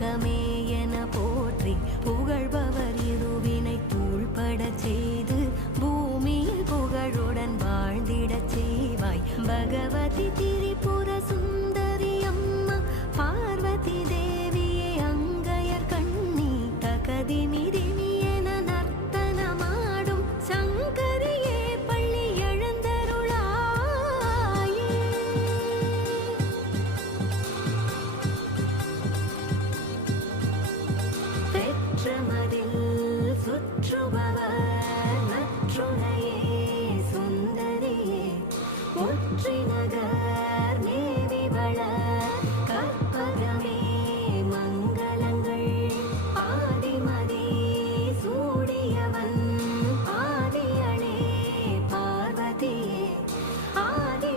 வணக்கமே என போற்றி புகழ்பவர் இருவினை தூள்படச் செய்து பூமியில் புகழுடன் வாழ்ந்திடச் செய்வாய். பகவதி திரிபோ பெற்றமதில் சுற்றுபவர் நற்றுணையே சுந்தரியே. ஒற்றி நகர்